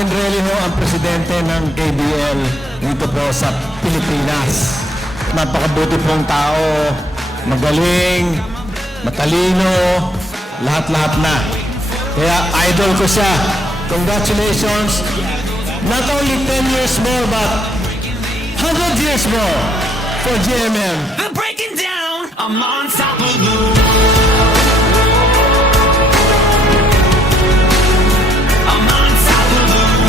Martin Relly ho ang presidente ng KBL dito po sa Pilipinas. Napakabuti pong tao, magaling, matalino, lahat-lahat na. Kaya idol ko siya. Congratulations. Not only 10 years more, but 100 years more for GMM. They're breaking down. I'm on top of the world. I'm on top of the world.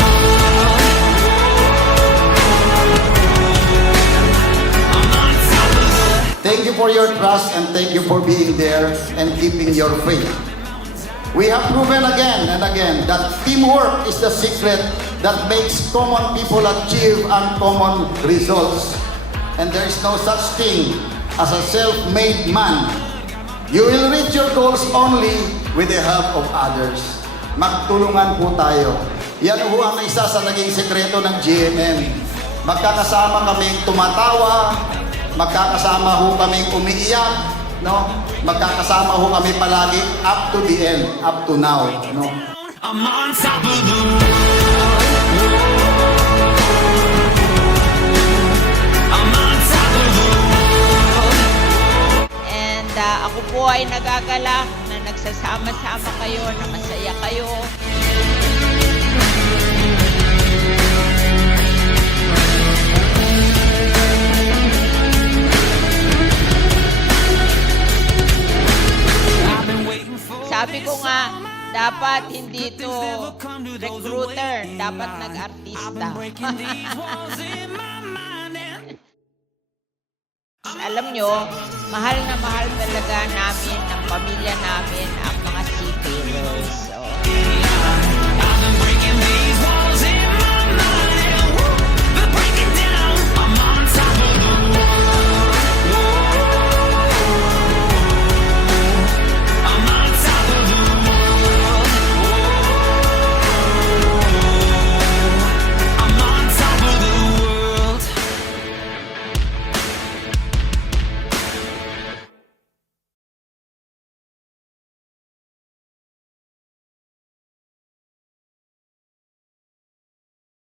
I'm on top of the Thank you for your trust and thank you for being there and keeping your faith. We have proven again and again that teamwork is the secret that makes common people achieve uncommon results. And there is no such thing as a self-made man. You will reach your goals only with the help of others. Magtulungan po tayo. Yan po ang isa sa naging sekreto ng GMM. Magkakasama kaming tumatawa, magkakasama ho kaming umiiyak, no? Magkakasama ho kami palagi up to the end, up to now, no? I'm on top of the world. I'm on top of the world. And ako po ay nagagalak na nagsasama-sama kayo, na masaya kayo. Sabi ko nga, dapat hindi to recruiter, dapat nag-artista. Alam nyo, mahal na mahal talaga namin, ng pamilya namin, ang